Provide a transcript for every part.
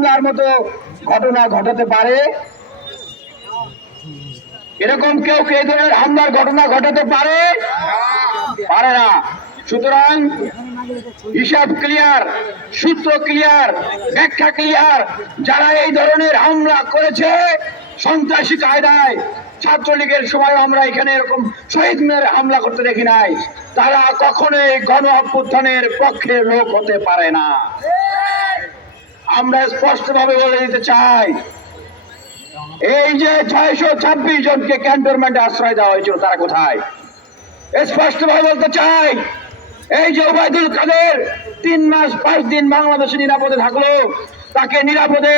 হামলার মতো ঘটনা ঘটাতে পারে। এরকম কেউ কে ধরনের হামলার ঘটনা ঘটাতে পারে? পারে না। সুতরাং হিসাব ক্লিয়ার সূত্র ক্লিয়ার ব্যাখ্যা ক্লিয়ার যারা এই ধরনের হামলা করেছে, সন্ত্রাসী কায়দায় ছাত্রলীগের সময় আমরা এখানে এরকম শহীদ মিনারে হামলা করতে দেখি নাই। তারা কখনোই গণ অভ্যুত্থানের পক্ষের লোক হতে পারে না। আমরা স্পষ্টভাবে বলে দিতে চাই, এই যে ছয়শো ছাব্বিশ জনকে ক্যান্টনমেন্টে আশ্রয় দেওয়া হয়েছিল, তারা কোথায়? স্পষ্টভাবে বলতে চাই, এই যে ওবায়দুল কাদের তিন মাস পাঁচ দিন বাংলাদেশে নিরাপদে থাকল, তাকে নিরাপদে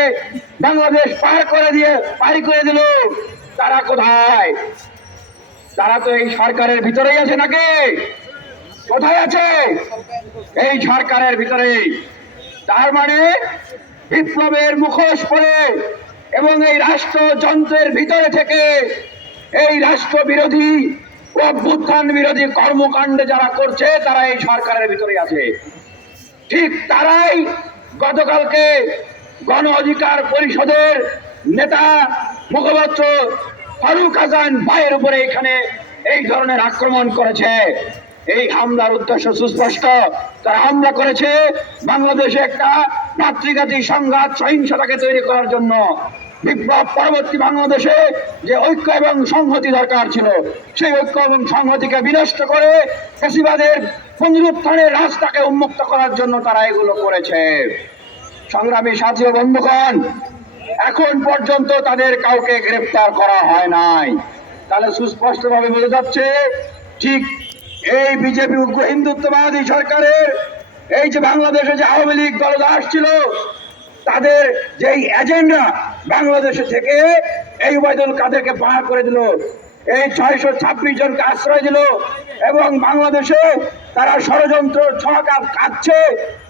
বাংলাদেশ পার করে দিয়ে পারি করে দিল, তারা কোথায়? তারা তো এই সরকারের ভিতরেই আছে নাকি? কোথায় আছে? এই সরকারের ভিতরেই। তার মানে বিপ্লবের মুখোশ পরে এবং এই রাষ্ট্রযন্ত্রের ভিতরে থেকে এই রাষ্ট্র বিরোধী অভ্যুত্থান বিরোধী কর্মকাণ্ডে যারা করছে, তারা এই সরকারের ভিতরে আছে। ঠিক তারাই গতকালকে গণ অধিকার পরিষদের নেতা মুখপাত্র ফারুক হাসান ভাইয়ের উপরে এখানে এই ধরনের আক্রমণ করেছে। এই হামলার উদ্দেশ্য সুস্পষ্ট। তারা হামলা করেছে বাংলাদেশে একটা মাতৃঘাতী সংঘাত সহিংসতাকে তৈরি করার জন্য। বিপ্লব পরবর্তী বাংলাদেশে যে ঐক্য এবং সংহতি দরকার ছিল, সেই ঐক্য এবং সংহতিকে বিনষ্ট করে ফেসিবাদের পুনরুত্থানের রাস্তাকে উন্মুক্ত করার জন্য তারা এগুলো করেছে। সংগ্রামী সাথী বন্ধুগণ, এখন পর্যন্ত তাদের কাউকে গ্রেফতার করা হয় নাই। তাহলে সুস্পষ্টভাবে বোঝা যাচ্ছে, ঠিক এই বিজেপি হিন্দুত্ববাদী সরকারের, এই যে বাংলাদেশে যে আওয়ামী লীগ দলদাস ছিল তাদের যেই এজেন্ডা বাংলাদেশে থেকে এই ওবায়দুল কাদেরকে বার করে দিল। এই ছয়শো ছাব্বিশ জনকে আশ্রয় দিল এবং বাংলাদেশে তারা ষড়যন্ত্র ছক কাটছে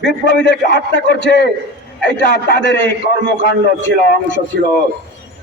বিপ্লবীদেরকে হত্যা করছে। এটা তাদের এই কর্মকাণ্ড ছিল, অংশ ছিল।